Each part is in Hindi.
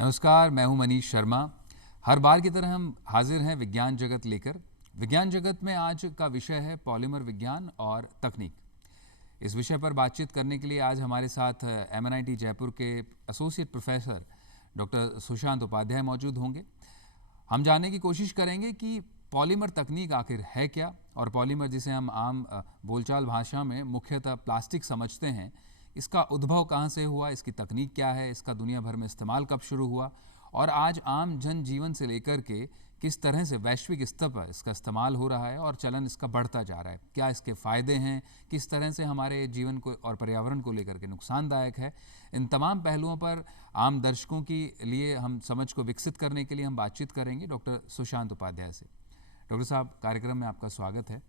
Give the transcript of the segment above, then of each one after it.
नमस्कार, मैं हूं मनीष शर्मा। हर बार की तरह हम हाजिर हैं विज्ञान जगत लेकर। विज्ञान जगत में आज का विषय है पॉलीमर विज्ञान और तकनीक। इस विषय पर बातचीत करने के लिए आज हमारे साथ MNIT जयपुर के associate professor doctor Sushant Upadhyay मौजूद होंगे। हम जानने की कोशिश करेंगे कि पॉलीमर तकनीक आखिर है क्या, और पॉलीमर जिसे हम आम बोलचाल भाषा में मुख्यतः प्लास्टिक समझते हैं, इसका उद्भव कहाँ से हुआ, इसकी तकनीक क्या है, इसका दुनिया भर में इस्तेमाल कब शुरू हुआ और आज आम जन जीवन से लेकर के किस तरह से वैश्विक स्तर पर इसका इस्तेमाल हो रहा है और चलन इसका बढ़ता जा रहा है। क्या इसके फ़ायदे हैं, किस तरह से हमारे जीवन को और पर्यावरण को लेकर के नुकसानदायक है। इन तमाम पहलुओं पर आम दर्शकों के लिए हम समझ को विकसित करने के लिए हम बातचीत करेंगे डॉक्टर सुशांत उपाध्याय से। डॉक्टर साहब, कार्यक्रम में आपका स्वागत है।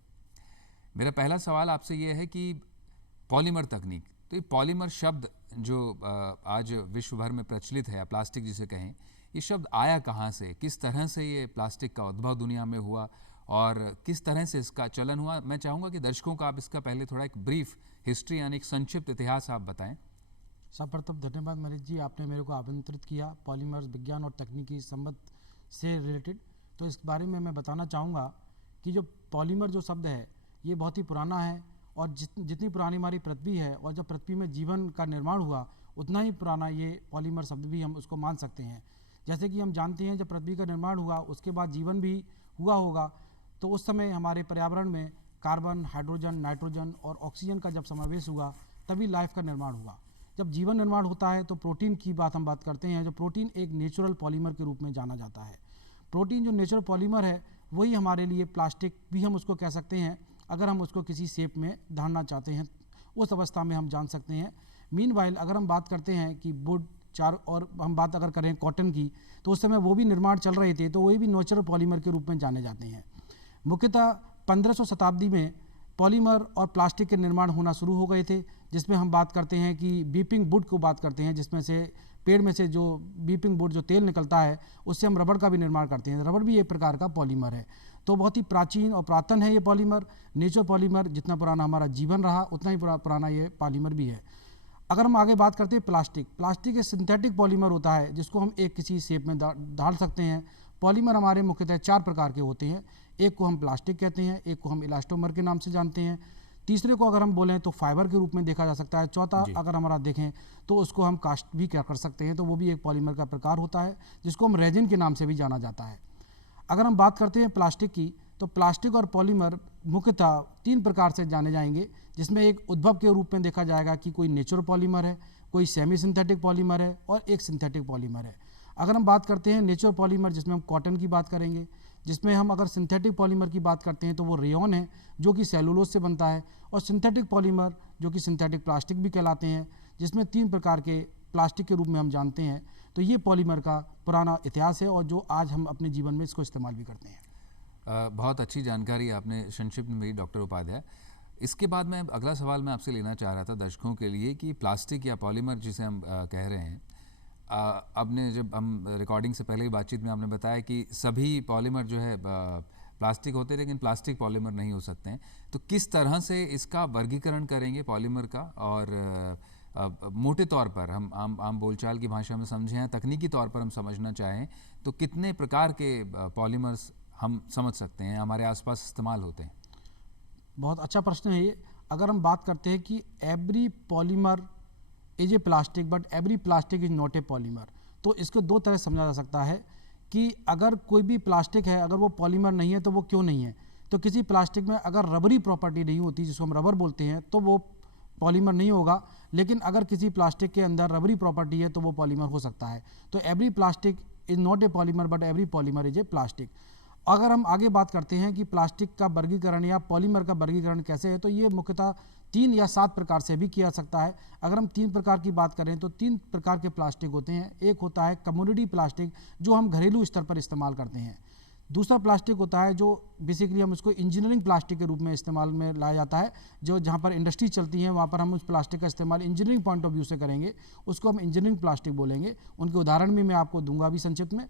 मेरा पहला सवाल आपसे ये है कि पॉलीमर तकनीक, तो ये पॉलीमर शब्द जो आज विश्व भर में प्रचलित है, प्लास्टिक जिसे कहें, ये शब्द आया कहाँ से, किस तरह से ये प्लास्टिक का उद्भव दुनिया में हुआ और किस तरह से इसका चलन हुआ। मैं चाहूँगा कि दर्शकों को आप इसका पहले थोड़ा एक ब्रीफ हिस्ट्री यानी एक संक्षिप्त इतिहास आप बताएं। सर्वप्रथम धन्यवाद मनीष जी, आपने मेरे को आमंत्रित किया पॉलीमर विज्ञान और तकनीकी संबंध से रिलेटेड। तो इस बारे में मैं बताना चाहूँगा कि जो पॉलीमर जो शब्द है ये बहुत ही पुराना है, और जितनी पुरानी हमारी पृथ्वी है और जब पृथ्वी में जीवन का निर्माण हुआ उतना ही पुराना ये पॉलीमर शब्द भी हम उसको मान सकते हैं। जैसे कि हम जानते हैं जब पृथ्वी का निर्माण हुआ उसके बाद जीवन भी हुआ होगा, तो उस समय हमारे पर्यावरण में कार्बन, हाइड्रोजन, नाइट्रोजन और ऑक्सीजन का जब समावेश हुआ तभी लाइफ का निर्माण हुआ। जब जीवन निर्माण होता है तो प्रोटीन की हम बात करते हैं। जो प्रोटीन एक नेचुरल पॉलीमर के रूप में जाना जाता है। प्रोटीन जो नेचुरल पॉलीमर है वही हमारे लिए प्लास्टिक भी हम उसको कह सकते हैं, अगर हम उसको किसी शेप में ढालना चाहते हैं उस अवस्था में हम जान सकते हैं। मीनवाइल अगर हम बात करते हैं कि वुड और हम बात अगर करें कॉटन की, तो उस समय वो भी निर्माण चल रहे थे, तो वही भी नेचुरल पॉलीमर के रूप में जाने जाते हैं। मुख्यतः 1500 शताब्दी में पॉलीमर और प्लास्टिक के निर्माण होना शुरू हो गए थे, जिसमें हम बात करते हैं कि बीपिंग वुड को बात करते हैं, जिसमें से पेड़ में से जो बीपिंग वुड जो तेल निकलता है उससे हम रबड़ का भी निर्माण करते हैं। रबड़ भी एक प्रकार का पॉलीमर है। तो बहुत ही प्राचीन और पुरातन है ये पॉलीमर। नेचुरल पॉलीमर जितना पुराना हमारा जीवन रहा उतना ही पुराना ये पॉलीमर भी है। अगर हम आगे बात करते हैं प्लास्टिक एक सिंथेटिक पॉलीमर होता है जिसको हम एक किसी शेप में ढाल सकते हैं। पॉलीमर हमारे मुख्यतः 4 प्रकार के होते हैं। एक को हम प्लास्टिक कहते हैं, एक को हम इलास्टोमर के नाम से जानते हैं, तीसरे को अगर हम बोलें तो फाइबर के रूप में देखा जा सकता है, चौथा अगर हमारा देखें तो उसको हम कास्ट भी क्या कर सकते हैं, तो वो भी एक पॉलीमर का प्रकार होता है जिसको हम रेजिन के नाम से भी जाना जाता है। अगर हम बात करते हैं प्लास्टिक की, तो प्लास्टिक और पॉलीमर मुख्यतः 3 प्रकार से जाने जाएंगे, जिसमें एक उद्भव के रूप में देखा जाएगा कि कोई नेचुरल पॉलीमर है, कोई सेमी सिंथेटिक पॉलीमर है और एक सिंथेटिक पॉलीमर है। अगर हम बात करते हैं नेचुरल पॉलीमर, जिसमें हम कॉटन की बात करेंगे, जिसमें हम अगर सिंथेटिक पॉलीमर की बात करते हैं तो वो रेयॉन है जो कि सेलुलोज से बनता है, और सिंथेटिक पॉलीमर जो कि सिंथेटिक प्लास्टिक भी कहलाते हैं, जिसमें 3 प्रकार के प्लास्टिक के रूप में हम जानते हैं। तो ये पॉलीमर का पुराना इतिहास है और जो आज हम अपने जीवन में इसको इस्तेमाल भी करते हैं। बहुत अच्छी जानकारी आपने संक्षिप्त में दी डॉक्टर उपाध्याय। इसके बाद मैं अगला सवाल मैं आपसे लेना चाह रहा था दर्शकों के लिए कि प्लास्टिक या पॉलीमर जिसे हम कह रहे हैं, आपने जब हम रिकॉर्डिंग से पहले ही बातचीत में आपने बताया कि सभी पॉलीमर जो है प्लास्टिक होते हैं, लेकिन प्लास्टिक पॉलीमर नहीं हो सकते हैं। तो किस तरह से इसका वर्गीकरण करेंगे पॉलीमर का, और मोटे तौर पर हम आम बोलचाल की भाषा में समझें, तकनीकी तौर पर हम समझना चाहें तो कितने प्रकार के पॉलीमर्स हम समझ सकते हैं हमारे आसपास इस्तेमाल होते हैं? बहुत अच्छा प्रश्न है ये। अगर हम बात करते हैं कि every polymer is a plastic but every plastic is not a polymer, तो इसको 2 तरह समझा जा सकता है कि अगर कोई भी प्लास्टिक है, अगर वो पॉलीमर नहीं है तो वो क्यों नहीं है। तो किसी प्लास्टिक में अगर रबरी प्रॉपर्टी नहीं होती, जिसको हम रबर बोलते हैं, तो वो पॉलीमर नहीं होगा। लेकिन अगर किसी प्लास्टिक के अंदर रबरी प्रॉपर्टी है तो वो पॉलीमर हो सकता है। तो every plastic is not a polymer but every polymer is a plastic. अगर हम आगे बात करते हैं कि प्लास्टिक का वर्गीकरण या पॉलीमर का वर्गीकरण कैसे है, तो ये मुख्यतः 3 या 7 प्रकार से भी किया सकता है। अगर हम 3 प्रकार की बात करें तो 3 प्रकार के प्लास्टिक होते हैं। एक होता है कम्युनिटी प्लास्टिक, जो हम घरेलू स्तर पर इस्तेमाल करते हैं। दूसरा प्लास्टिक होता है जो बेसिकली हम उसको इंजीनियरिंग प्लास्टिक के रूप में इस्तेमाल में लाया जाता है, जो जहाँ पर इंडस्ट्री चलती है वहाँ पर हम उस प्लास्टिक का इस्तेमाल इंजीनियरिंग पॉइंट ऑफ व्यू से करेंगे, उसको हम इंजीनियरिंग प्लास्टिक बोलेंगे। उनके उदाहरण भी मैं आपको दूंगा अभी संक्षिप्त में।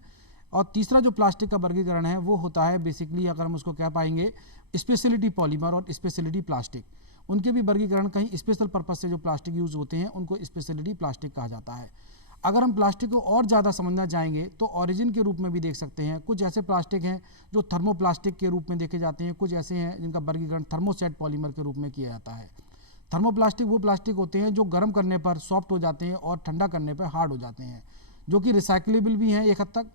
और तीसरा जो प्लास्टिक का वर्गीकरण है वो होता है बेसिकली, अगर हम उसको कह पाएंगे, स्पेशलिटी पॉलीमर और स्पेशलिटी प्लास्टिक। उनके भी वर्गीकरण कहीं स्पेशल पर्पस से जो प्लास्टिक यूज़ होते हैं उनको स्पेशलिटी प्लास्टिक कहा जाता है। अगर हम प्लास्टिक को और ज़्यादा समझना चाहेंगे तो ऑरिजिन के रूप में भी देख सकते हैं। कुछ ऐसे प्लास्टिक हैं जो थर्मोप्लास्टिक के रूप में देखे जाते हैं, कुछ ऐसे हैं जिनका वर्गीकरण थर्मोसेट पॉलीमर के रूप में किया जाता है। थर्मोप्लास्टिक वो प्लास्टिक होते हैं जो गर्म करने पर सॉफ्ट हो जाते हैं और ठंडा करने पर हार्ड हो जाते हैं, जो कि रिसाइक्लेबल भी हैं एक हद तक।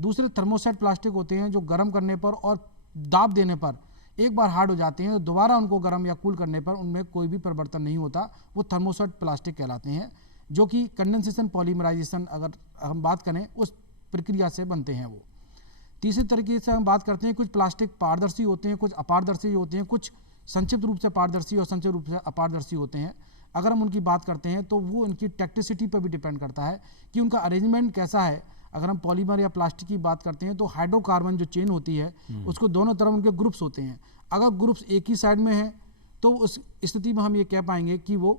दूसरे थर्मोसेट प्लास्टिक होते हैं जो गर्म करने पर और दाब देने पर एक बार हार्ड हो जाते हैं, तो दोबारा उनको गर्म या कूल करने पर उनमें कोई भी परिवर्तन नहीं होता, वो थर्मोसेट प्लास्टिक कहलाते हैं, जो कि कंडेंसेशन पॉलीमराइजेशन अगर हम बात करें उस प्रक्रिया से बनते हैं वो। तीसरे तरीके से हम बात करते हैं, कुछ प्लास्टिक पारदर्शी होते हैं, कुछ अपारदर्शी होते हैं, कुछ संक्षिप्त रूप से पारदर्शी और संक्षिप्त रूप से अपारदर्शी होते हैं। अगर हम उनकी बात करते हैं तो वो उनकी टेक्टिसिटी पर भी डिपेंड करता है कि उनका अरेंजमेंट कैसा है। अगर हम पॉलीमर या प्लास्टिक की बात करते हैं तो हाइड्रोकार्बन जो चेन होती है उसको दोनों तरफ उनके ग्रुप्स होते हैं। अगर ग्रुप्स एक ही साइड में है तो उस स्थिति में हम ये कह पाएंगे कि वो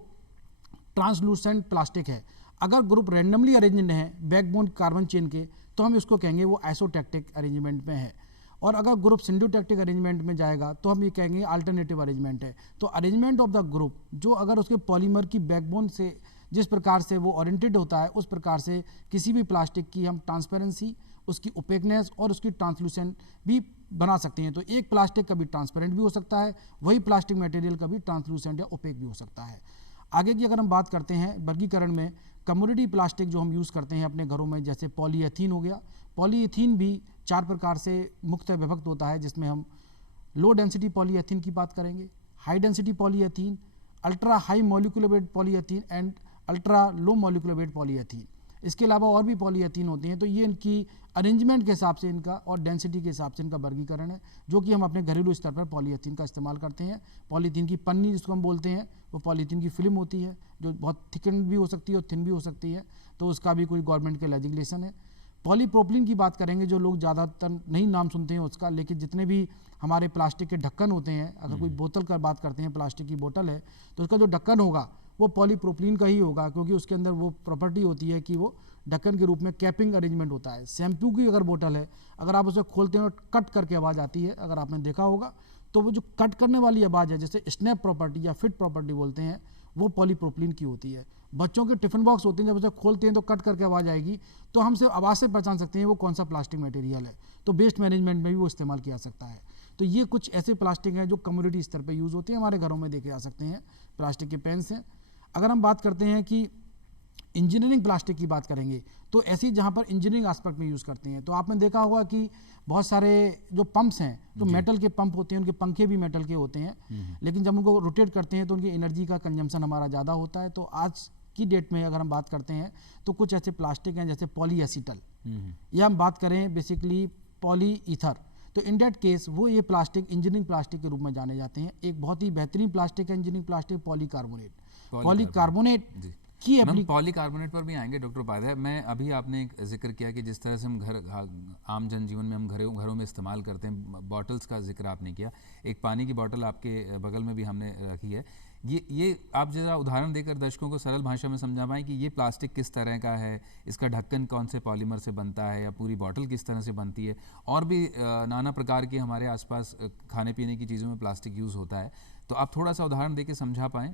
ट्रांसलूसेंट प्लास्टिक है। अगर ग्रुप रैंडमली अरेंज्ड है बैकबोन कार्बन चेन के तो हम इसको कहेंगे वो आइसोटैक्टिक अरेंजमेंट में है। और अगर ग्रुप सिंडियोटैक्टिक अरेंजमेंट में जाएगा तो हम ये कहेंगे अल्टरनेटिव अरेंजमेंट है। तो अरेंजमेंट ऑफ द ग्रुप जो अगर उसके पॉलीमर की बैकबोन से जिस प्रकार से वो ओरिएंटेड होता है उस प्रकार से किसी भी प्लास्टिक की हम ट्रांसपेरेंसी, उसकी ओपेकनेस और उसकी ट्रांसलूसेंट भी बना सकते हैं। तो एक प्लास्टिक कभी ट्रांसपेरेंट भी हो सकता है, वही प्लास्टिक मटेरियल कभी ट्रांसलूसेंट या ओपेक भी हो सकता है। आगे की अगर हम बात करते हैं वर्गीकरण में, कमोडिटी प्लास्टिक जो हम यूज़ करते हैं अपने घरों में, जैसे पॉलीएथीन हो गया। पॉलीएथीन भी 4 प्रकार से मुख्य विभक्त होता है, जिसमें हम लो डेंसिटी पॉलीएथीन की बात करेंगे, high density polyethylene, ultra high molecular weight polyethylene and ultra low molecular weight polyethylene. इसके अलावा और भी पॉलीएथीन होते हैं। तो ये इनकी अरेंजमेंट के हिसाब से इनका और डेंसिटी के हिसाब से इनका वर्गीकरण है, जो कि हम अपने घरेलू स्तर पर पॉलीएथीन का इस्तेमाल करते हैं। पॉलीथीन की पन्नी जिसको हम बोलते हैं वो पॉलीथीन की फिल्म होती है जो बहुत थिकन भी हो सकती है और थिन भी हो सकती है, तो उसका भी कोई गवर्नमेंट के लेजिस्लेशन है। पॉलीप्रोपिलीन की बात करेंगे जो लोग ज़्यादातर नहीं नाम सुनते हैं उसका, लेकिन जितने भी हमारे प्लास्टिक के ढक्कन होते हैं, अगर कोई बोतल का बात करते हैं, प्लास्टिक की बोतल है तो उसका जो ढक्कन होगा वो पॉलीप्रोपिलीन का ही होगा, क्योंकि उसके अंदर वो प्रॉपर्टी होती है कि वो ढक्कन के रूप में कैपिंग अरेंजमेंट होता है। शैम्पू की अगर बोतल है, अगर आप उसे खोलते हैं तो कट करके आवाज़ आती है, अगर आपने देखा होगा, तो वो जो कट करने वाली आवाज़ है जिसे स्नैप प्रॉपर्टी या फिट प्रॉपर्टी बोलते हैं, वो पॉलीप्रोपिलीन की होती है। बच्चों के टिफिन बॉक्स होते हैं, जब उसे खोलते हैं तो कट करके आवाज़ आएगी, तो हम सिर्फ आवाज़ से पहचान सकते हैं वो कौन सा प्लास्टिक मटेरियल है। तो वेस्ट मैनेजमेंट में भी वो इस्तेमाल किया जा सकता है। तो ये कुछ ऐसे प्लास्टिक हैं जो कम्युनिटी स्तर पर यूज़ होते हैं, हमारे घरों में देखे जा सकते हैं। प्लास्टिक के पेन्स हैं। अगर हम बात करते हैं कि इंजीनियरिंग प्लास्टिक की बात करेंगे तो ऐसी जहाँ पर इंजीनियरिंग एस्पेक्ट में यूज़ करते हैं, तो आपने देखा होगा कि बहुत सारे जो पंप्स हैं, जो मेटल के पंप होते हैं, उनके पंखे भी मेटल के होते हैं, लेकिन जब उनको रोटेट करते हैं तो उनकी एनर्जी का कंजम्पशन हमारा ज़्यादा होता है। तो आज की डेट में अगर हम बात करते हैं तो कुछ ऐसे प्लास्टिक हैं जैसे पॉलीएसीटल, या हम बात करें बेसिकली पॉलीईथर, तो इन डेट केस वो ये प्लास्टिक इंजीनियरिंग प्लास्टिक के रूप में जाने जाते हैं। एक बहुत ही बेहतरीन प्लास्टिक है इंजीनियरिंग प्लास्टिक पॉलीकार्बोनेट। पॉलीकार्बोनेट की पॉलीकार्बोनेट पर भी आएंगे डॉक्टर उपाध्याय। मैं अभी आपने एक जिक्र किया कि जिस तरह से हम आम जनजीवन में हम घरों में इस्तेमाल करते हैं, बॉटल्स का जिक्र आपने किया, एक पानी की बॉटल आपके बगल में भी हमने रखी है। ये आप जरा उदाहरण देकर दर्शकों को सरल भाषा में समझा पाएं कि ये प्लास्टिक किस तरह का है, इसका ढक्कन कौन से पॉलीमर से बनता है, या पूरी बॉटल किस तरह से बनती है, और भी नाना प्रकार के हमारे आसपास खाने पीने की चीज़ों में प्लास्टिक यूज़ होता है। तो आप थोड़ा सा उदाहरण देके समझा पाएं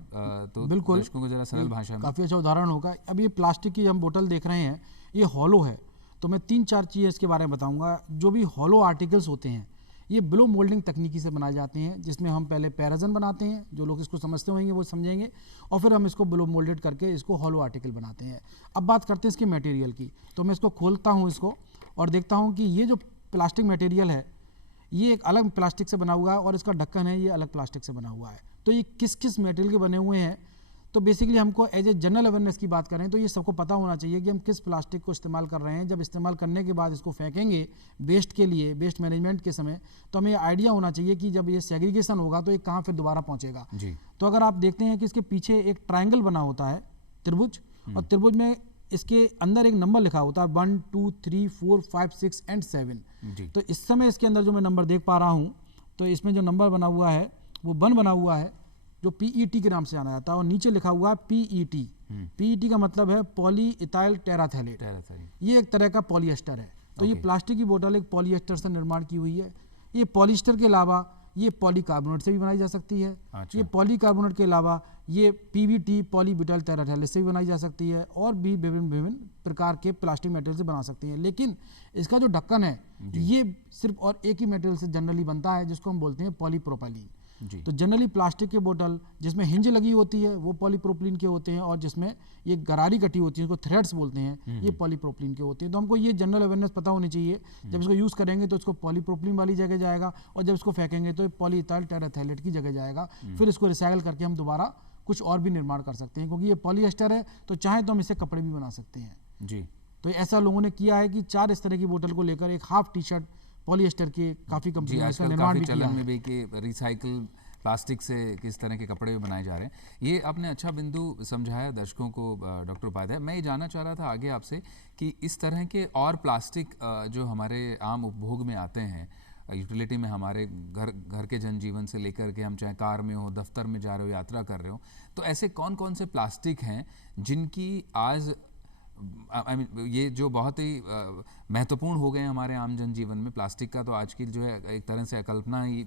तो बिल्कुल दर्शकों को जरा सरल भाषा में। काफ़ी अच्छा उदाहरण होगा। अब ये प्लास्टिक की हम बोतल देख रहे हैं, ये हॉलो है, तो मैं 3-4 चीज़ें इसके बारे में बताऊंगा। जो भी हॉलो आर्टिकल्स होते हैं ये ब्लो मोल्डिंग तकनीकी से बनाए जाते हैं, जिसमें हम पहले पैराजन बनाते हैं, जो लोग इसको समझते होंगे वो समझेंगे, और फिर हम इसको ब्लो मोल्डेड करके इसको हॉलो आर्टिकल बनाते हैं। अब बात करते हैं इसके मटेरियल की, तो मैं इसको खोलता हूँ इसको और देखता हूँ कि ये जो प्लास्टिक मटेरियल है ये एक अलग प्लास्टिक से बना हुआ है और इसका ढक्कन है ये अलग प्लास्टिक से बना हुआ है। तो ये किस किस मटेरियल के बने हुए हैं, तो बेसिकली हमको एज ए जनरल अवेयरनेस की बात करें तो ये सबको पता होना चाहिए कि हम किस प्लास्टिक को इस्तेमाल कर रहे हैं। जब इस्तेमाल करने के बाद इसको फेंकेंगे वेस्ट के लिए, वेस्ट मैनेजमेंट के समय, तो हमें आइडिया होना चाहिए कि जब ये सेग्रीगेशन होगा तो ये कहाँ फिर दोबारा पहुँचेगा जी। तो अगर आप देखते हैं कि इसके पीछे एक ट्रायंगल बना होता है, त्रिभुज, और त्रिभुज में इसके अंदर एक नंबर लिखा होता है 1 2 3 4 5 6 एंड 7 जी। तो इस समय इसके अंदर जो मैं नंबर देख पा रहा हूँ, तो इसमें जो नंबर बना हुआ है वो 1 बना हुआ है, जो PET के नाम से जाना जाता है, और नीचे लिखा हुआ है PET। PET का मतलब है पॉली इथाइल टेराथैलेट। ये एक तरह का पॉलिएस्टर है। तो ये प्लास्टिक की बोतल एक पॉलिएस्टर से निर्माण की हुई है। ये पॉलिएस्टर के अलावा ये पॉलीकार्बोनेट से भी बनाई जा सकती है। अच्छा। ये पॉलीकार्बोनेट के अलावा ये पीवीटी पॉलीब्यूटाइल टेराथैलेट से भी बनाई जा सकती है और भी विभिन्न विभिन्न प्रकार के प्लास्टिक मटेरियल से बना सकती है। लेकिन इसका जो ढक्कन है ये सिर्फ और एक ही मटेरियल से जनरली बनता है, जिसको हम बोलते हैं पॉलीप्रोपाइलीन। तो जनरली प्लास्टिक के बोतल जिसमें हिंज लगी होती है वो पॉलीप्रोपिलीन के होते हैं, और जिसमें ये गरारी कटी होती है, इसको थ्रेड्स बोलते हैं, ये पॉलीप्रोपिलीन के होते हैं। तो हमको ये जनरल अवेयरनेस पता होनी चाहिए। जब इसको यूज़ करेंगे तो इसको पॉलीप्रोपिलीन वाली जगह जाएगा, और जब इसको फेंकेंगे तो पॉलीइथाइल टेराथैलेट की जगह जाएगा। फिर इसको रिसाइकिल करके हम दोबारा कुछ और भी निर्माण कर सकते हैं, क्योंकि ये पॉलीएस्टर है तो चाहे तो हम इससे कपड़े भी बना सकते हैं जी। तो ऐसा लोगों ने किया है कि 4 इस तरह की बोतल को लेकर एक हाफ टी शर्ट पॉलीएस्टर के काफ़ी जी, कंपनियों ने इसका आजकल निर्माण काफ़ी भी किया चलन है। में भी कि रिसाइकल प्लास्टिक से किस तरह के कपड़े भी बनाए जा रहे हैं। ये आपने अच्छा बिंदु समझाया दर्शकों को डॉक्टर उपाध्याय। मैं ये जानना चाह रहा था आगे आपसे कि इस तरह के और प्लास्टिक जो हमारे आम उपभोग में आते हैं, यूटिलिटी में, हमारे घर के जनजीवन से लेकर के हम चाहे कार में हो, दफ्तर में जा रहे हो, यात्रा कर रहे हो, तो ऐसे कौन कौन से प्लास्टिक हैं जिनकी आज ये जो बहुत ही महत्वपूर्ण हो गए हैं हमारे आम जनजीवन में। प्लास्टिक का तो आज की जो है एक तरह से अकल्पना ही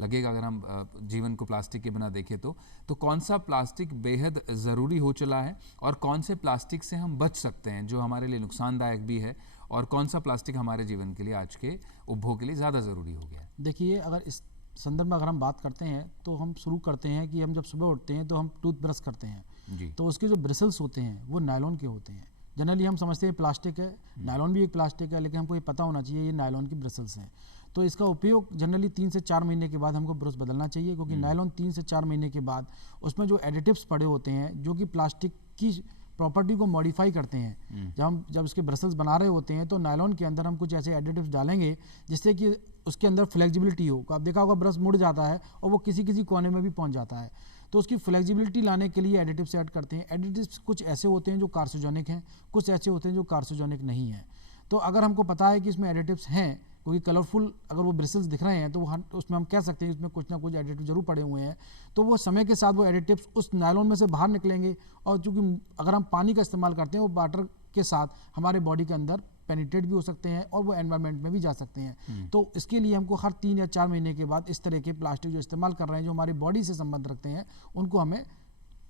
लगेगा अगर हम जीवन को प्लास्टिक के बिना देखें तो कौन सा प्लास्टिक बेहद ज़रूरी हो चला है और कौन से प्लास्टिक से हम बच सकते हैं जो हमारे लिए नुकसानदायक भी है, और कौन सा प्लास्टिक हमारे जीवन के लिए आज के उपभोग के लिए ज़्यादा ज़रूरी हो गया है। देखिए, अगर इस संदर्भ में अगर हम बात करते हैं तो हम शुरू करते हैं कि हम जब सुबह उठते हैं तो हम टूथब्रश करते हैं जी। तो उसके जो ब्रिसल्स होते हैं वो नायलॉन के होते हैं। जनरली हम समझते हैं प्लास्टिक है, नायलॉन भी एक प्लास्टिक है, लेकिन हमको ये पता होना चाहिए ये नायलॉन की ब्रिसल्स हैं। तो इसका उपयोग जनरली 3 से 4 महीने के बाद हमको ब्रश बदलना चाहिए, क्योंकि नायलॉन 3 से 4 महीने के बाद उसमें जो एडिटिव्स पड़े होते हैं जो कि प्लास्टिक की प्रॉपर्टी को मॉडिफाई करते हैं। जब उसके ब्रसल्स बना रहे होते हैं तो नायलॉन के अंदर हम कुछ ऐसे एडिटिव्स डालेंगे जिससे कि उसके अंदर फ्लेक्सिबिलिटी हो। आप देखा होगा ब्रश मुड़ जाता है और वो किसी किसी कोने में भी पहुंच जाता है, तो उसकी फ्लेक्सिबिलिटी लाने के लिए एडिटिव्स ऐड करते हैं। एडिटिव्स कुछ ऐसे होते हैं जो कार्सिनोजेनिक हैं, कुछ ऐसे होते हैं जो कार्सिनोजेनिक नहीं हैं। तो अगर हमको पता है कि इसमें एडिटिव्स हैं, क्योंकि कलरफुल अगर वो ब्रिसल्स दिख रहे हैं तो उसमें हम कह सकते हैं इसमें कुछ ना कुछ एडिटिव जरूर पड़े हुए हैं, तो वो समय के साथ वो एडिटिव्स उस नायलॉन में से बाहर निकलेंगे। और चूंकि अगर हम पानी का इस्तेमाल करते हैं वो वाटर के साथ हमारे बॉडी के अंदर पेनिट्रेट भी हो सकते हैं और वो एनवायरनमेंट में भी जा सकते हैं। तो इसके लिए हमको हर 3 या 4 महीने के बाद इस तरह के प्लास्टिक जो इस्तेमाल कर रहे हैं जो हमारी बॉडी से संबंध रखते हैं उनको हमें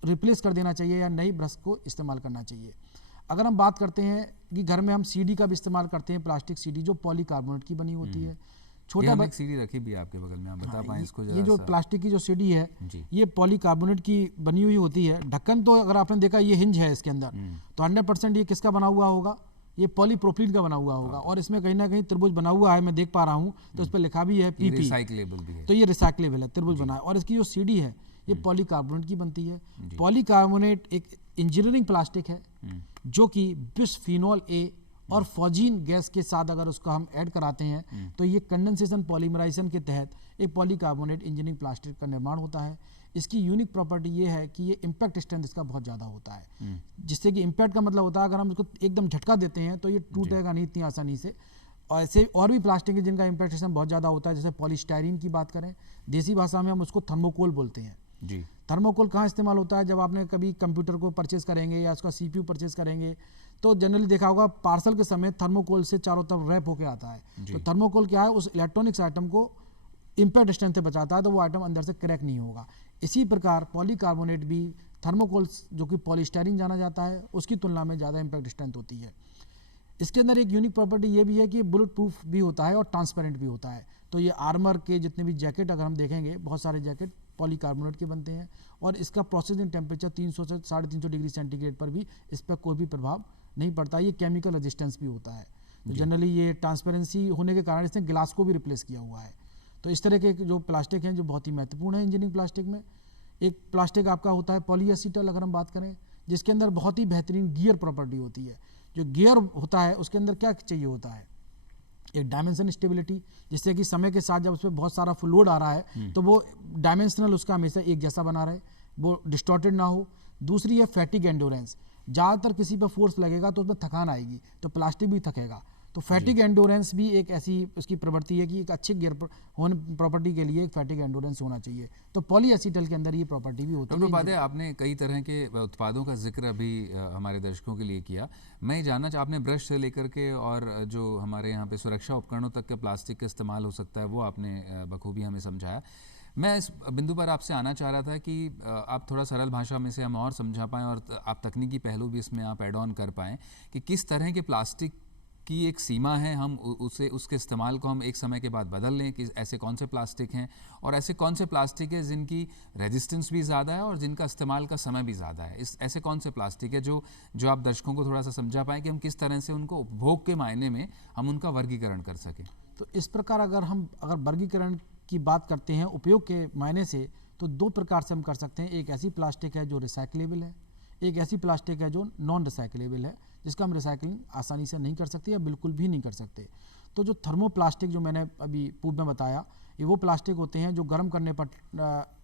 रिप्लेस कर देना चाहिए या नई ब्रश को इस्तेमाल करना चाहिए। अगर हम बात करते हैं कि घर में हम सीडी का भी इस्तेमाल करते हैं, प्लास्टिक सीडी जो पॉलीकार्बोनेट की बनी होती है। छोटा एक सीडी रखी भी है आपके बगल में, आप बता पाएं इसको जरा। ये जो प्लास्टिक की जो सीडी है ये पॉलीकार्बोनेट की बनी हुई होती है। ढक्कन तो अगर आपने देखा ये हिंज है इसके अंदर, तो 100% ये किसका बना हुआ होगा, ये पॉलीप्रोपिलीन का बना हुआ होगा। और इसमें कहीं ना कहीं त्रिभुज बना हुआ है, मैं देख पा रहा हूँ, तो इस पर लिखा भी है पीपी, रिसाइक्लेबल भी है। तो ये रिसाइक्लेबल है, त्रिभुज बना है। और इसकी जो सीडी है ये पॉलीकार्बोनेट की बनती है। पॉलीकार्बोनेट एक इंजीनियरिंग प्लास्टिक है जो कि बिस्फिनॉल ए और फॉजीन गैस के साथ अगर उसका हम ऐड कराते हैं तो ये कंडेंसेशन पॉलीमराइजेशन के तहत एक पॉलीकार्बोनेट इंजीनियरिंग प्लास्टिक का निर्माण होता है। इसकी यूनिक प्रॉपर्टी ये है कि ये इम्पैक्ट स्ट्रेंथ इसका बहुत ज़्यादा होता है, जिससे कि इम्पैक्ट का मतलब होता है अगर हम इसको एकदम झटका देते हैं तो ये टूटेगा नहीं इतनी आसानी से। और ऐसे और भी प्लास्टिक है जिनका इम्पैक्ट स्ट्रेंथ बहुत ज़्यादा होता है, जैसे पॉलीस्टाइरीन की बात करें, देसी भाषा में हम उसको थर्मोकोल बोलते हैं जी। थर्मोकोल कहाँ इस्तेमाल होता है, जब आपने कभी कंप्यूटर को परचेज करेंगे या उसका सीपीयू परचेज करेंगे तो जनरली देखा होगा पार्सल के समय थर्मोकोल से चारों तरफ रैप होकर आता है। तो थर्मोकोल क्या है, उस इलेक्ट्रॉनिक्स आइटम को इम्पैक्ट स्ट्रेंथ से बचाता है, तो वो आइटम अंदर से क्रैक नहीं होगा। इसी प्रकार पॉलीकार्बोनेट भी थर्मोकोल जो कि पॉलीस्टाइरीन जाना जाता है उसकी तुलना में ज़्यादा इम्पैक्ट स्ट्रेंथ होती है। इसके अंदर एक यूनिक प्रॉपर्टी ये भी है कि बुलेट प्रूफ भी होता है और ट्रांसपेरेंट भी होता है। तो ये आर्मर के जितने भी जैकेट अगर हम देखेंगे, बहुत सारे जैकेट पॉलीकार्बोनेट के बनते हैं और इसका प्रोसेसिंग टेम्परेचर 300 से 350 डिग्री सेंटीग्रेड पर भी इस पर कोई भी प्रभाव नहीं पड़ता। ये केमिकल रेजिस्टेंस भी होता है। तो जनरली ये ट्रांसपेरेंसी होने के कारण इसने गिलास को भी रिप्लेस किया हुआ है। तो इस तरह के जो प्लास्टिक हैं जो बहुत ही महत्वपूर्ण है इंजीनियरिंग प्लास्टिक में। एक प्लास्टिक आपका होता है पॉलीएसीटल, अगर हम बात करें, जिसके अंदर बहुत ही बेहतरीन गियर प्रॉपर्टी होती है। जो गियर होता है उसके अंदर क्या चाहिए होता है, एक डायमेंशन स्टेबिलिटी, जिससे कि समय के साथ जब उस पर बहुत सारा लोड आ रहा है तो वो डायमेंशनल उसका हमेशा एक जैसा बना रहे, वो डिस्टॉर्टेड ना हो। दूसरी है फैटिग एंड्योरेंस, ज़्यादातर किसी पर फोर्स लगेगा तो उसमें थकान आएगी, तो प्लास्टिक भी थकेगा। तो फैटिग एंडोरेंस भी एक ऐसी उसकी प्रवृत्ति है कि एक अच्छे गियर होने प्रॉपर्टी के लिए एक फैटिग एंडोरेंस होना चाहिए। तो पॉलीएसीटल के अंदर ये प्रॉपर्टी भी होती है। डॉक्टर उपाध्याय, आपने कई तरह के उत्पादों का जिक्र अभी हमारे दर्शकों के लिए किया। मैं जानना चाह, आपने ब्रश से लेकर के और जो हमारे यहाँ पे सुरक्षा उपकरणों तक के प्लास्टिक का इस्तेमाल हो सकता है वो आपने बखूबी हमें समझाया। मैं इस बिंदु पर आपसे आना चाह रहा था कि आप थोड़ा सरल भाषा में से हम और समझा पाएँ और आप तकनीकी पहलू भी इसमें आप ऐड ऑन कर पाएँ कि किस तरह के प्लास्टिक की एक सीमा है, हम उसके इस्तेमाल को हम एक समय के बाद बदल लें कि ऐसे कौन से प्लास्टिक हैं और ऐसे कौन से प्लास्टिक है जिनकी रेजिस्टेंस भी ज़्यादा है और जिनका इस्तेमाल का समय भी ज़्यादा है। ऐसे कौन से प्लास्टिक है जो आप दर्शकों को थोड़ा सा समझा पाएँ कि हम किस तरह से उनको उपभोग के मायने में हम उनका वर्गीकरण कर सकें। तो इस प्रकार अगर वर्गीकरण की बात करते हैं उपयोग के मायने से, तो दो प्रकार से हम कर सकते हैं। एक ऐसी प्लास्टिक है जो रिसाइकलेबल है, एक ऐसी प्लास्टिक है जो नॉन रिसाइकलेबल है, जिसका हम रिसाइकलिंग आसानी से नहीं कर सकते या बिल्कुल भी नहीं कर सकते। तो जो थर्मोप्लास्टिक जो मैंने अभी पूर्व में बताया, ये वो प्लास्टिक होते हैं जो गर्म करने पर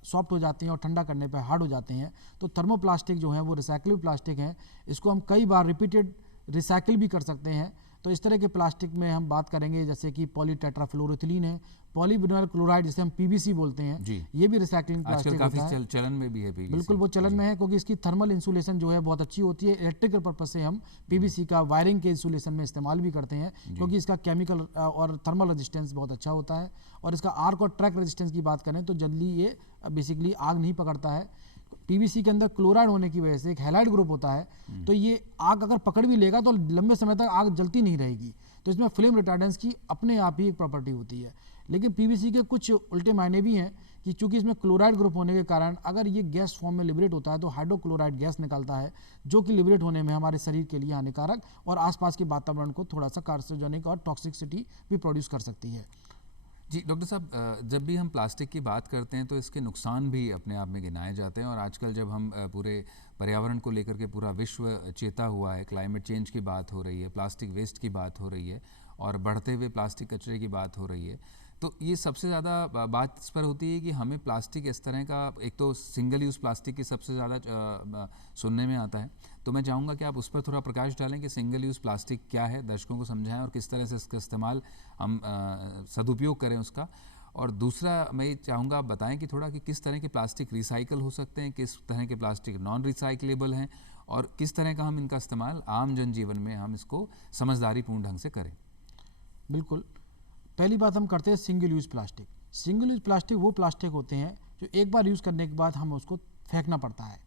सॉफ्ट हो जाते हैं और ठंडा करने पर हार्ड हो जाते हैं। तो थर्मोप्लास्टिक जो है वो रिसाइकलेबल प्लास्टिक हैं, इसको हम कई बार रिपीटेड रिसाइकिल भी कर सकते हैं। तो इस तरह के प्लास्टिक में हम बात करेंगे जैसे कि पॉलीटेट्राफ्लोरोथिलीन है, पॉलीविनाइल क्लोराइड जिसे हम पीवीसी बोलते हैं, ये भी रिसाइकलिंग प्लास्टिक होता है। काफी चलन में भी है पीवीसी। बिल्कुल वो चलन में है क्योंकि इसकी थर्मल इंसुलेशन जो है बहुत अच्छी होती है। इलेक्ट्रिकल पर्पज से हम पीवीसी का वायरिंग के इंसुलेशन में इस्तेमाल भी करते हैं क्योंकि इसका केमिकल और थर्मल रेजिस्टेंस बहुत अच्छा होता है। और इसका आर्क और ट्रैक रेजिस्टेंस की बात करें तो जल्दी ये बेसिकली आग नहीं पकड़ता है। पीवीसी के अंदर क्लोराइड होने की वजह से एक हैलाइड ग्रुप होता है, तो ये आग अगर पकड़ भी लेगा तो लंबे समय तक आग जलती नहीं रहेगी। तो इसमें फ्लेम रिटार्डेंस की अपने आप ही एक प्रॉपर्टी होती है। लेकिन पीवीसी के कुछ उल्टे मायने भी हैं कि चूंकि इसमें क्लोराइड ग्रुप होने के कारण अगर ये गैस फॉर्म में लिबरेट होता है तो हाइड्रोक्लोराइड गैस निकलता है, जो कि लिबरेट होने में हमारे शरीर के लिए हानिकारक और आसपास के वातावरण को थोड़ा सा कार्सिनोजेनिक और टॉक्सिसिटी भी प्रोड्यूस कर सकती है। जी डॉक्टर साहब, जब भी हम प्लास्टिक की बात करते हैं तो इसके नुकसान भी अपने आप में गिनाए जाते हैं और आजकल जब हम पूरे पर्यावरण को लेकर के पूरा विश्व चेता हुआ है, क्लाइमेट चेंज की बात हो रही है, प्लास्टिक वेस्ट की बात हो रही है और बढ़ते हुए प्लास्टिक कचरे की बात हो रही है, तो ये सबसे ज़्यादा बात इस पर होती है कि हमें प्लास्टिक इस तरह का, एक तो सिंगल यूज़ प्लास्टिक की सबसे ज़्यादा सुनने में आता है, तो मैं चाहूँगा कि आप उस पर थोड़ा प्रकाश डालें कि सिंगल यूज़ प्लास्टिक क्या है, दर्शकों को समझाएं और किस तरह से इसका इस्तेमाल हम सदुपयोग करें उसका। और दूसरा मैं ये चाहूँगा आप बताएं कि थोड़ा कि किस तरह के प्लास्टिक रिसाइकल हो सकते हैं, किस तरह के प्लास्टिक नॉन रिसाइकलेबल हैं और किस तरह का हम इनका इस्तेमाल आम जनजीवन में हम इसको समझदारीपूर्ण ढंग से करें। बिल्कुल, पहली बात हम करते हैं single use plastic. Single use plastic वो प्लास्टिक होते हैं जो एक बार यूज़ करने के बाद हम उसको फेंकना पड़ता है।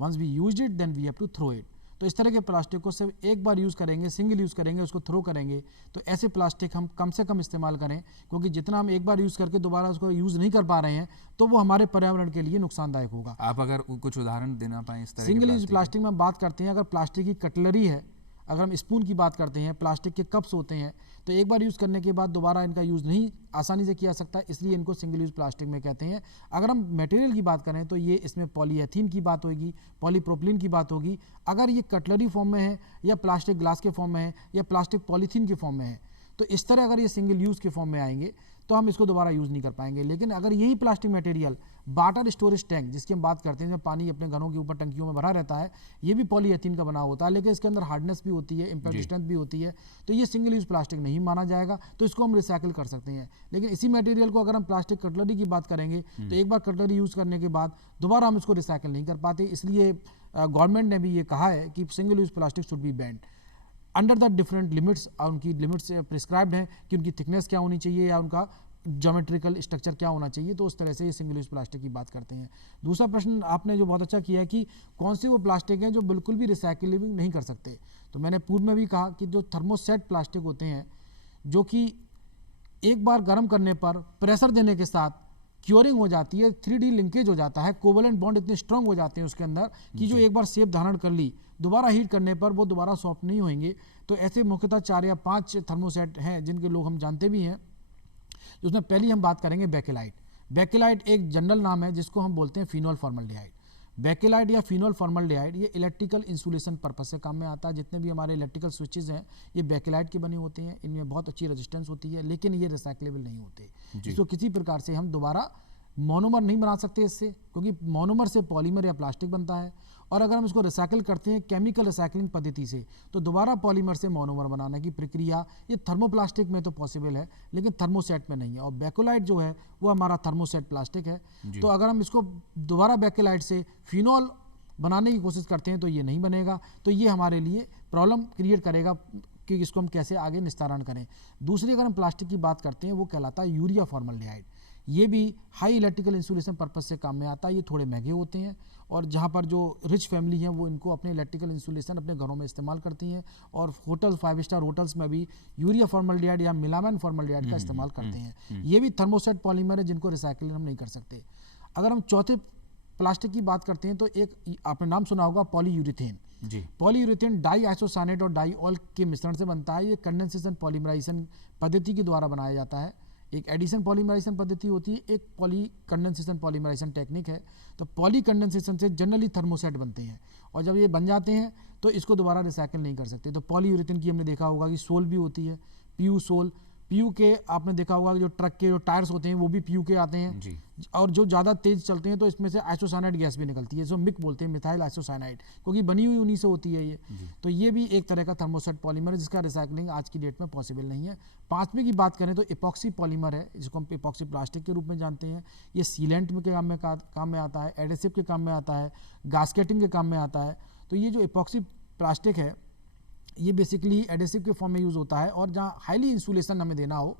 Once we use it then we have to throw it. तो इस तरह के प्लास्टिक को सिर्फ एक बार यूज़ करेंगे, सिंगल यूज़ करेंगे, उसको थ्रो करेंगे। तो ऐसे प्लास्टिक हम कम से कम इस्तेमाल करें क्योंकि जितना हम एक बार यूज़ करके दोबारा उसको यूज़ नहीं कर पा रहे हैं तो वो हमारे पर्यावरण के लिए नुकसानदायक होगा। आप अगर कुछ उदाहरण देना पाएँ इस तरह सिंगल यूज़ प्लास्टिक में हम बात करते हैं, अगर प्लास्टिक की कटलरी है, अगर हम स्पून की बात करते हैं, प्लास्टिक के कप्स होते हैं, तो एक बार यूज़ करने के बाद दोबारा इनका यूज़ नहीं आसानी से किया सकता, इसलिए इनको सिंगल यूज़ प्लास्टिक में कहते हैं। अगर हम मटेरियल की बात करें तो ये इसमें पॉलीएथीन की बात होगी, पॉलीप्रोपिलीन की बात होगी। अगर ये कटलरी फॉर्म में है या प्लास्टिक ग्लास के फॉर्म में है या प्लास्टिक पॉलीथीन के फॉर्म में है, तो इस तरह अगर ये सिंगल यूज़ के फॉर्म में आएंगे तो हम इसको दोबारा यूज़ नहीं कर पाएंगे। लेकिन अगर यही plastic material water storage tank जिसकी हम बात करते हैं, जिसमें पानी अपने घरों के ऊपर टंकियों में भरा रहता है, ये भी पॉलीएथीन का बना होता है, लेकिन इसके अंदर हार्डनेस भी होती है, इम्पैक्ट स्ट्रेंथ भी होती है, तो ये सिंगल यूज़ प्लास्टिक नहीं माना जाएगा, तो इसको हम रिसाइकिल कर सकते हैं। लेकिन इसी मटेरियल को अगर हम प्लास्टिक कटलरी की बात करेंगे तो एक बार कटलरी यूज़ करने के बाद दोबारा हम इसको रिसाइकिल नहीं कर पाते, इसलिए गवर्नमेंट ने भी ये कहा है कि single use plastic should be band under the different limits. उनकी लिमिट्स प्रिस्क्राइब्ड हैं कि उनकी थिकनेस क्या होनी चाहिए या उनका ज्योमेट्रिकल स्ट्रक्चर क्या होना चाहिए, तो उस तरह से ये सिंगल यूज़ प्लास्टिक की बात करते हैं। दूसरा प्रश्न आपने जो बहुत अच्छा किया है कि कौन से वो प्लास्टिक हैं जो बिल्कुल भी रिसाइकिलिंग नहीं कर सकते, तो मैंने पूर्व में भी कहा कि जो थर्मोसेट प्लास्टिक होते हैं जो कि एक बार गर्म करने पर प्रेशर देने के साथ क्योरिंग हो जाती है, 3D लिंकेज हो जाता है, कोवलेंट बॉन्ड इतने स्ट्रांग हो जाते हैं उसके अंदर कि जो एक बार शेप धारण कर ली दोबारा हीट करने पर वो दोबारा सॉफ्ट नहीं होंगे। तो ऐसे मुख्यतः 4 या 5 थर्मोसेट हैं जिनके लोग हम जानते भी हैं। उसमें पहली हम बात करेंगे बेकेलाइट। बेकेलाइट एक जनरल नाम है जिसको हम बोलते हैं फिनोल फॉर्मल्डिहाइड। बेकेलाइट या फिनोल फॉर्मल्डिहाइड ये इलेक्ट्रिकल इंसुलेशन पर्पस से काम में आता है। जितने भी हमारे इलेक्ट्रिकल स्विचेज हैं ये बेकेलाइट के बने होते हैं, इनमें बहुत अच्छी रेजिस्टेंस होती है, लेकिन ये रिसाइकलेबल नहीं होते। इसको किसी प्रकार से हम दोबारा मोनोमर नहीं बना सकते इससे, क्योंकि मोनोमर से पॉलीमर या प्लास्टिक बनता है और अगर हम इसको रिसाइकिल करते हैं केमिकल रिसाइकलिंग पद्धति से, तो दोबारा पॉलीमर से मोनोमर बनाने की प्रक्रिया ये थर्मोप्लास्टिक में तो पॉसिबल है, लेकिन थर्मोसेट में नहीं है। और बेकोलाइट जो है वो हमारा थर्मोसेट प्लास्टिक है। तो अगर हम इसको दोबारा बेकोलाइट से फिनॉल बनाने की कोशिश करते हैं तो ये नहीं बनेगा। तो ये हमारे लिए प्रॉब्लम क्रिएट करेगा कि इसको हम कैसे आगे निस्तारण करें। दूसरी अगर हम प्लास्टिक की बात करते हैं, वो कहलाता है यूरिया फॉर्मल्डिहाइड। ये भी हाई इलेक्ट्रिकल इंसुलेशन पर्पस से काम में आता है। ये थोड़े महंगे होते हैं और जहाँ पर जो रिच फैमिली हैं वो इनको अपने इलेक्ट्रिकल इंसुलेशन अपने घरों में इस्तेमाल करती हैं। और होटल 5 स्टार होटल्स में भी यूरिया फॉर्मल्डिहाइड या मिलामैन फॉर्मल्डिहाइड का इस्तेमाल करते हैं। ये भी थर्मोसेट पॉलीमर है जिनको रिसाइकिल हम नहीं कर सकते। अगर हम चौथे प्लास्टिक की बात करते हैं तो एक आपने नाम सुना होगा पॉलीयूरेथेन। जी। पॉलीयूरेथेन डाई आइसोसाइनेट और डाई ऑयल के मिश्रण से बनता है। ये कंडेंसेशन पॉलीमराइजेशन पद्धति के द्वारा बनाया जाता है। एक एडिशन पॉलीमराइजेशन पद्धति होती है, एक पॉली कंडेंसेशन पॉलीमराइजेशन टेक्निक है। तो पॉली कंडेंसेशन से जनरली थर्मोसेट बनते हैं और जब ये बन जाते हैं तो इसको दोबारा रिसाइकिल नहीं कर सकते। तो पॉलीयूरेथेन की हमने देखा होगा कि सोल भी होती है, पीयू सोल। पीयू के आपने देखा होगा कि जो ट्रक के जो टायर्स होते हैं वो भी पीयू के आते हैं जी। और जो ज़्यादा तेज चलते हैं तो इसमें से आइसोसाइनाइड गैस भी निकलती है, जो मिक बोलते हैं, मिथाइल आइसोसाइनाइड, क्योंकि बनी हुई उन्हीं से होती है ये। तो ये भी एक तरह का थर्मोसेट पॉलीमर है जिसका रिसाइकलिंग आज की डेट में पॉसिबल नहीं है। पांचवी की बात करें तो इपॉक्सी पॉलीमर है, जिसको हम इपॉक्सी प्लास्टिक के रूप में जानते हैं। ये सीलेंट के काम में आता है, एडेसिव के काम में आता है, गास्केटिंग के काम में आता है। तो ये जो इपॉक्सी प्लास्टिक है ये बेसिकली एडेसिव के फॉर्म में यूज़ होता है। और जहाँ हाईली इंसुलेशन हमें देना हो,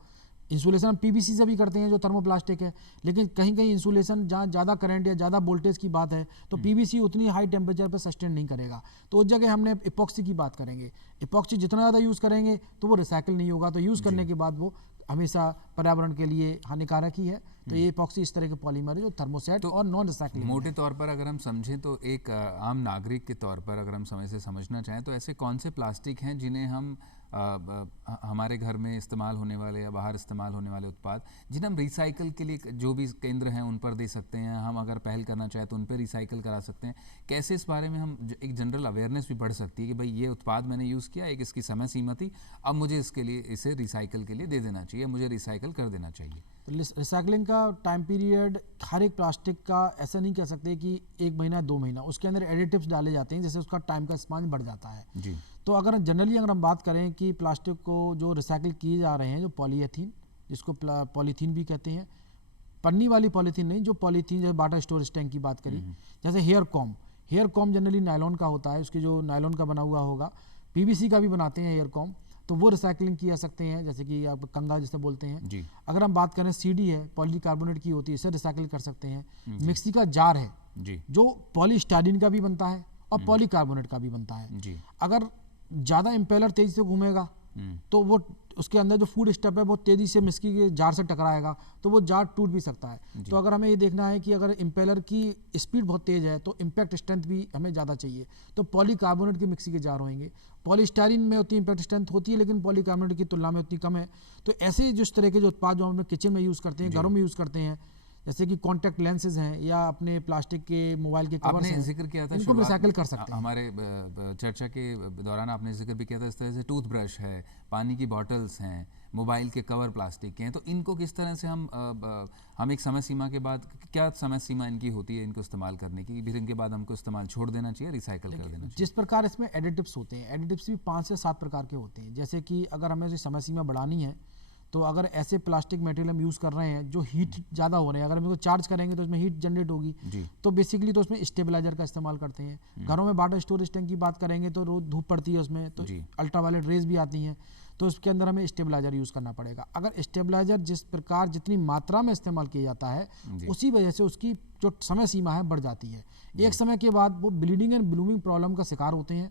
इंसुलेशन हम पीवीसी से भी करते हैं जो थर्मोप्लास्टिक है, लेकिन कहीं कहीं इंसुलेशन जहाँ ज़्यादा करंट या ज़्यादा वोल्टेज की बात है तो पीवीसी उतनी हाई टेम्परेचर पर सस्टेन नहीं करेगा। तो उस जगह हमने इपॉक्सी की बात करेंगे। इपॉक्सी जितना ज़्यादा यूज़ करेंगे तो वो रिसाइकिल नहीं होगा, तो यूज़ करने के बाद वो हमेशा पर्यावरण के लिए हानिकारक ही है। तो ये इपॉक्सी इस तरह के पॉलीमर है जो थर्मोसेट और नॉन रिसाइकिल। मोटे तौर पर अगर हम समझें तो एक आम नागरिक के तौर पर अगर हम समय से समझना चाहें तो ऐसे कौन से प्लास्टिक हैं जिन्हें हम हमारे घर में इस्तेमाल होने वाले या बाहर इस्तेमाल होने वाले उत्पाद जिन्हें हम रिसाइकिल के लिए जो भी केंद्र हैं उन पर दे सकते हैं, हम अगर पहल करना चाहें तो उन पर रिसाइकिल करा सकते हैं। कैसे इस बारे में हम एक जनरल अवेयरनेस भी बढ़ सकती है कि भाई ये उत्पाद मैंने यूज़ किया, एक इसकी समय सीमा थी, अब मुझे इसके लिए इसे रिसाइकिल के लिए दे देना चाहिए, मुझे रिसाइकिल कर देना चाहिए। तो रिसाइकलिंग का टाइम पीरियड हर एक प्लास्टिक का ऐसा नहीं कह सकते कि 1 महीना 2 महीना, उसके अंदर एडिटिव्स डाले जाते हैं जैसे उसका टाइम का स्पान बढ़ जाता है जी। तो अगर जनरली अगर हम बात करें कि प्लास्टिक को जो रिसाइकिल किए जा रहे हैं, जो पॉलीएथीन जिसको पॉलीथीन भी कहते हैं, पन्नी वाली पॉलीथीन नहीं, जो पॉलीथीन जैसे बाटा स्टोरेज टैंक की बात करी, जैसे हेयर कॉम जनरली नायलॉन का होता है, उसके जो नायलॉन का बना हुआ होगा, पीवीसी का भी बनाते हैं हेयर कॉम, तो वो रिसाइकलिंग किया सकते हैं, जैसे कि आप कंगा जिसे बोलते हैं जी। अगर हम बात करें सीडी है, पॉलीकार्बोनेट की होती है, इसे रिसाइकिल कर सकते हैं। मिक्सी का जार है जी, जो पॉलीस्टाइरीन का भी बनता है और पॉलीकार्बोनेट का भी बनता है जी। अगर ज़्यादा इम्पेलर तेजी से घूमेगा तो वो उसके अंदर जो फूड स्टेप है वो तेजी से मिस्की के जार से टकराएगा तो वो जार टूट भी सकता है। तो अगर हमें ये देखना है कि अगर इम्पेलर की स्पीड बहुत तेज है तो इम्पैक्ट स्ट्रेंथ भी हमें ज़्यादा चाहिए, तो पॉलीकार्बोनेट के मिक्सी के जार होंगे। पॉलीस्टाइरीन में उतनी इम्पैक्ट स्ट्रेंथ होती है लेकिन पॉलीकार्बोनेट की तुलना में उतनी कम है। तो ऐसे जिस तरह के जो उत्पाद जो हम अपने किचन में यूज़ करते हैं, घरों में यूज़ करते हैं, जैसे कि कॉन्टैक्ट लेंसेज हैं या अपने प्लास्टिक के मोबाइल के कवर्स हैं, जिक्र किया था इनको रिसाइकिल कर सकते हैं। हमारे चर्चा के दौरान आपने जिक्र भी किया था इस तरह से टूथब्रश है, पानी की बॉटल्स हैं, मोबाइल के कवर प्लास्टिक के हैं, तो इनको किस तरह से हम एक समय सीमा के बाद, क्या समय सीमा इनकी होती है इनको इस्तेमाल करने की, फिर इनके बाद हमको इस्तेमाल छोड़ देना चाहिए, रिसाइकिल कर देना चाहिए? जिस प्रकार इसमें एडिटिव्स होते हैं, एडिटिव्स भी 5 से 7 प्रकार के होते हैं। जैसे कि अगर हमें समय सीमा बढ़ानी है तो अगर ऐसे प्लास्टिक मटेरियल हम यूज़ कर रहे हैं जो हीट ज़्यादा हो रहे हैं, अगर हम इसको चार्ज करेंगे तो इसमें हीट जनरेट होगी, तो बेसिकली तो उसमें स्टेबलाइजर का इस्तेमाल करते हैं। घरों में वाटर स्टोरेज टैंक की बात करेंगे तो रोज धूप पड़ती है उसमें, तो अल्ट्रावायलेट रेज भी आती हैं, तो उसके अंदर हमें स्टेबलाइजर यूज़ करना पड़ेगा। अगर स्टेबलाइजर जिस प्रकार जितनी मात्रा में इस्तेमाल किया जाता है उसी वजह से उसकी जो समय सीमा है बढ़ जाती है। एक समय के बाद वो ब्लीडिंग एंड ब्लूमिंग प्रॉब्लम का शिकार होते हैं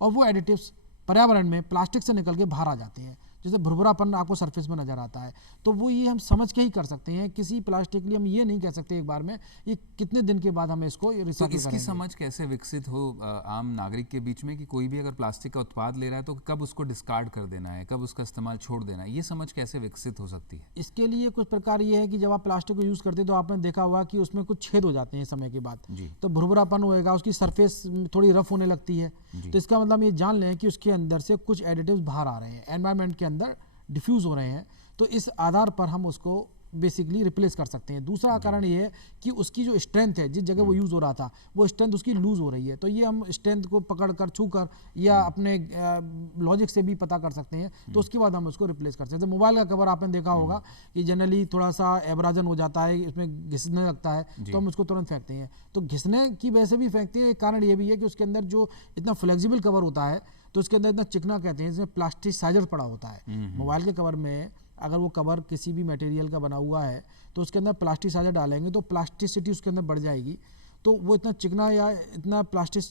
और वो एडिटिव्स पर्यावरण में प्लास्टिक से निकल के बाहर आ जाते हैं, जैसे भुरभुरापन आपको सरफेस में नजर आता है। तो वो ये हम समझ के ही कर सकते हैं, किसी प्लास्टिक के लिए हम ये नहीं कह सकते एक बार में ये कितने दिन के बाद हमें इसको रिसाइकिल करेंगे। तो इसकी समझ कैसे विकसित हो आम नागरिक के बीच में कि कोई भी अगर प्लास्टिक का उत्पाद ले रहा है तो कब उसको डिस्कार्ड कर देना है, कब उसका इस्तेमाल छोड़ देना है, ये समझ कैसे विकसित हो सकती है? इसके लिए कुछ प्रकार ये है कि जब आप प्लास्टिक को यूज़ करते हैं तो आपने देखा होगा कि उसमें कुछ छेद हो जाते हैं समय के बाद, तो भुरभुरापन होएगा, उसकी सरफेस थोड़ी रफ होने लगती है। तो इसका मतलब ये जान लें कि उसके अंदर से कुछ एडिटिव्स बाहर आ रहे हैं, एनवायरनमेंट के अंदर डिफ्यूज़ हो रहे हैं। तो इस आधार पर हम उसको बेसिकली रिप्लेस कर सकते हैं। दूसरा कारण ये है कि उसकी जो स्ट्रेंथ है, जिस जगह वो यूज़ हो रहा था वो स्ट्रेंथ उसकी लूज़ हो रही है, तो ये हम स्ट्रेंथ को पकड़ कर छू कर या अपने लॉजिक से भी पता कर सकते हैं, तो उसके बाद हम उसको रिप्लेस कर सकते हैं। जैसे मोबाइल का कवर आपने देखा होगा कि जनरली थोड़ा सा एब्राजन हो जाता है, इसमें घिसने लगता है, तो हम उसको तुरंत फेंकते हैं। तो घिसने की वजह से भी फेंकते हैं। एक कारण ये भी है कि उसके अंदर जो इतना फ्लेक्सिबल कवर होता है, तो उसके अंदर इतना चिकना कहते हैं, इसमें प्लास्टिसाइजर पड़ा होता है। मोबाइल के कवर में अगर वो कवर किसी भी मटेरियल का बना हुआ है तो उसके अंदर प्लास्टिसाइजर डालेंगे तो प्लास्टिसिटी उसके अंदर बढ़ जाएगी, तो वो इतना चिकना या इतना प्लास्टिक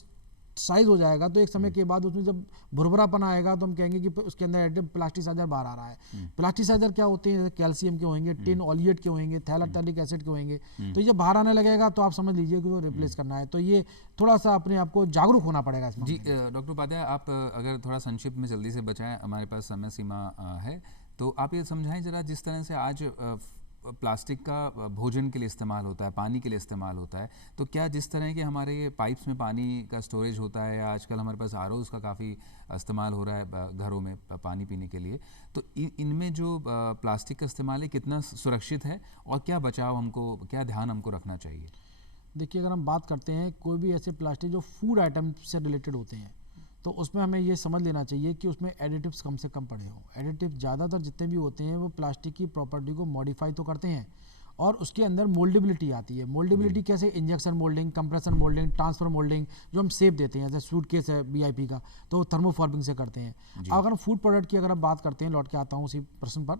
साइज हो जाएगा, तो एक समय के बाद उसमें जब भुरभुरापन आएगा तो हम कहेंगे कि उसके अंदर एडिटिव प्लास्टिसाइजर बाहर आ रहा है। प्लास्टिसाइजर क्या होते हैं? कैल्शियम के होंगे, टिन ऑलिएट के होंगे, थैलाटैलिक एसिड के होंगे। तो ये बाहर आने लगेगा तो आप समझ लीजिए कि वो रिप्लेस करना है। तो ये थोड़ा सा अपने आप को जागरूक होना पड़ेगा इसमें। जी डॉक्टर उपाध्याय, आप अगर थोड़ा संक्षिप्त में जल्दी से बचाएं, हमारे पास समय सीमा है, तो आप ये समझाएं जरा, जिस तरह से आज प्लास्टिक का भोजन के लिए इस्तेमाल होता है, पानी के लिए इस्तेमाल होता है, तो क्या जिस तरह के हमारे ये पाइप्स में पानी का स्टोरेज होता है, या आजकल हमारे पास आरओज़ का काफ़ी इस्तेमाल हो रहा है घरों में पानी पीने के लिए, तो इनमें जो प्लास्टिक का इस्तेमाल है कितना सुरक्षित है और क्या बचाव हमको, क्या ध्यान हमको रखना चाहिए? देखिए, अगर हम बात करते हैं कोई भी ऐसे प्लास्टिक जो फूड आइटम से रिलेटेड होते हैं, तो उसमें हमें ये समझ लेना चाहिए कि उसमें एडिटिव्स कम से कम पड़े हों। एडिटिव ज़्यादातर जितने भी होते हैं वो प्लास्टिक की प्रॉपर्टी को मॉडिफाई तो करते हैं और उसके अंदर मोल्डेबिलिटी आती है। मोल्डेबिलिटी कैसे? Injection moulding, compression moulding, transfer moulding, जो हम शेप देते हैं, जैसे सूटकेस है वीआईपी का, तो थर्मोफॉर्मिंग से करते हैं। अगर हम फूड प्रोडक्ट की अगर हम बात करते हैं, लौट के आता हूँ उसी प्रश्न पर,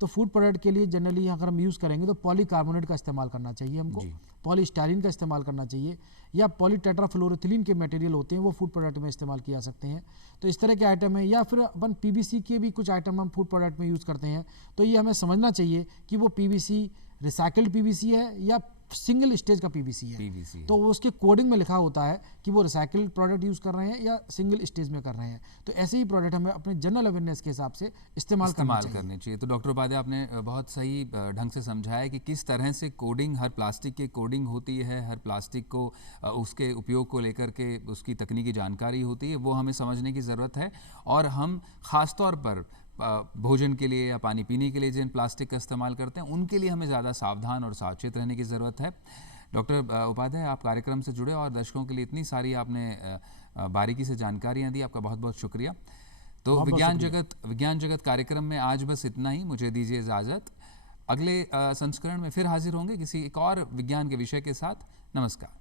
तो फूड प्रोडक्ट के लिए जनरली अगर हम यूज़ करेंगे तो पॉलीकार्बोनेट का इस्तेमाल करना चाहिए हमको, पॉलीस्टाइरीन का इस्तेमाल करना चाहिए, या पॉलीटेट्राफ्लोरोथिलीन के मटेरियल होते हैं वो फूड प्रोडक्ट में इस्तेमाल किया जा सकते हैं। तो इस तरह के आइटम है, या फिर अपन पीवीसी के भी कुछ आइटम हम फूड प्रोडक्ट में यूज़ करते हैं। तो ये हमें समझना चाहिए कि वो पीवीसी रिसाइकल्ड पीवीसी है या सिंगल स्टेज का पीवीसी है। तो वो उसके कोडिंग में लिखा होता है कि वो रिसाइकल्ड प्रोडक्ट यूज़ कर रहे हैं या सिंगल स्टेज में कर रहे हैं। तो ऐसे ही प्रोडक्ट हमें अपने जनरल अवेयरनेस के हिसाब से इस्तेमाल करने चाहिए। तो डॉक्टर उपाध्याय, आपने बहुत सही ढंग से समझाया कि किस तरह से कोडिंग, हर प्लास्टिक की कोडिंग होती है, हर प्लास्टिक को उसके उपयोग को लेकर के उसकी तकनीकी जानकारी होती है, वो हमें समझने की ज़रूरत है। और हम ख़ास तौर पर भोजन के लिए या पानी पीने के लिए जिन प्लास्टिक का इस्तेमाल करते हैं उनके लिए हमें ज़्यादा सावधान और सावचेत रहने की ज़रूरत है। डॉक्टर उपाध्याय, आप कार्यक्रम से जुड़े और दर्शकों के लिए इतनी सारी आपने बारीकी से जानकारियाँ दी, आपका बहुत बहुत शुक्रिया। तो विज्ञान जगत कार्यक्रम में आज बस इतना ही। मुझे दीजिए इजाज़त। अगले संस्करण में फिर हाजिर होंगे किसी एक और विज्ञान के विषय के साथ। नमस्कार।